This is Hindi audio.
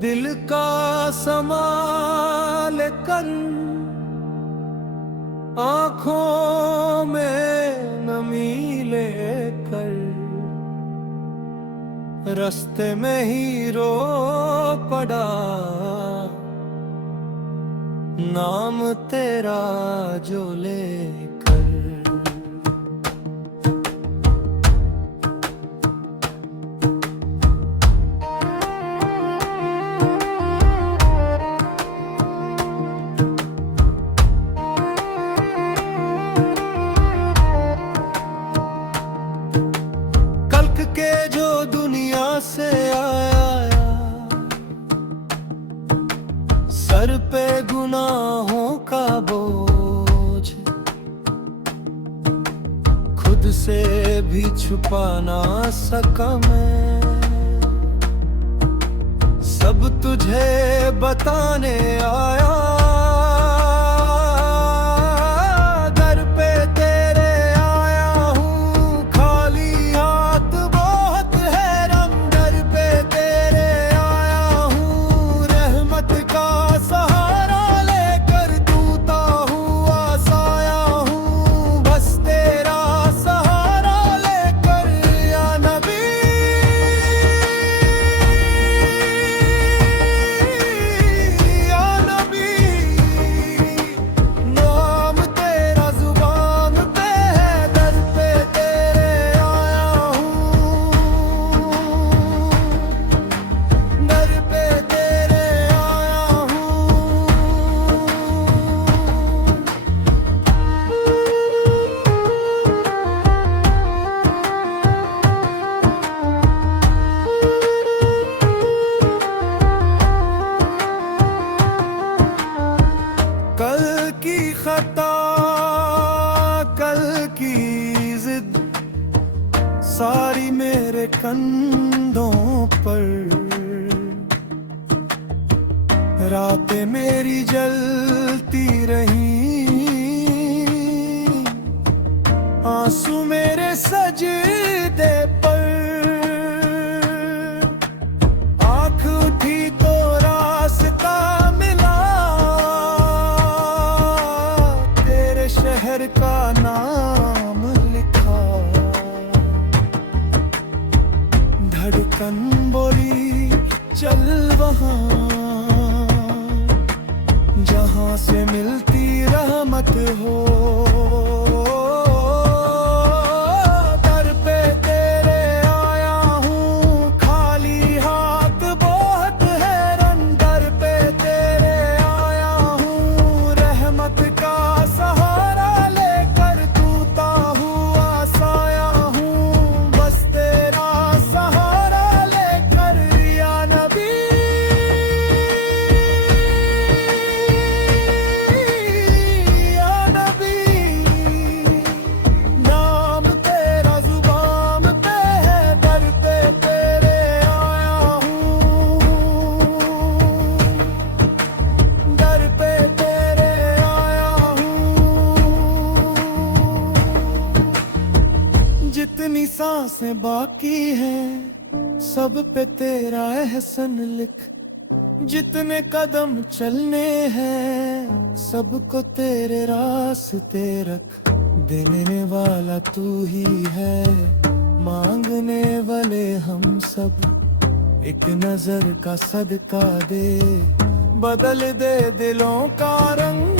दिल का संभाल कर आँखों में नमी लेकर रास्ते में ही रो पड़ा, नाम तेरा जो लेकर। कल्क के जो दुनिया से आया, सर पे गुनाहों का बोझ खुद से भी छुपा ना सका मैं, सब तुझे बताने आया। दर पे तेरे आया हूँ खाली हाथ, बहुत है रम। दर पे तेरे आया हूँ रहमत का सहारा लेकर, टूटा हुआ साया हूँ बस तेरा सहारा लेकर। या नबी या नबी, नाम तेरा जुबान पे है। दर पे तेरे आया हूँ, दर पे तेरे आया हूँ। कल की खता, कल की जिद सारी मेरे कंधों पर, रातें मेरी जलती रही, आंसू मेरे सजदे पर। आँख उठी तो रास्ता मिला, तेरे शहर का नाम लिखा। धड़कन बोली चल वहाँ, जहाँ से मिलती रहमत हो। दर पे तेरे आया हूँ खाली हाथ, बहुत हैरान। दर पे तेरे आया हूँ रहमत का सहारा लेकर, टूटा हुआ साया हूँ बस तेरा सहारा लेकर। या नबी या नबी, नाम तेरा जुबान पे है। दर पे तेरे आया हूँ, दर पे तेरे आया हूँ। जितनी सांसें बाकी हैं सब पे तेरा एहसन लिख, जितने कदम चलने हैं सबको तेरे रास्ते रख। देने वाला तू ही है, मांगने वाले हम सब। एक नजर का सदका दे, बदल दे दिलों का रंग।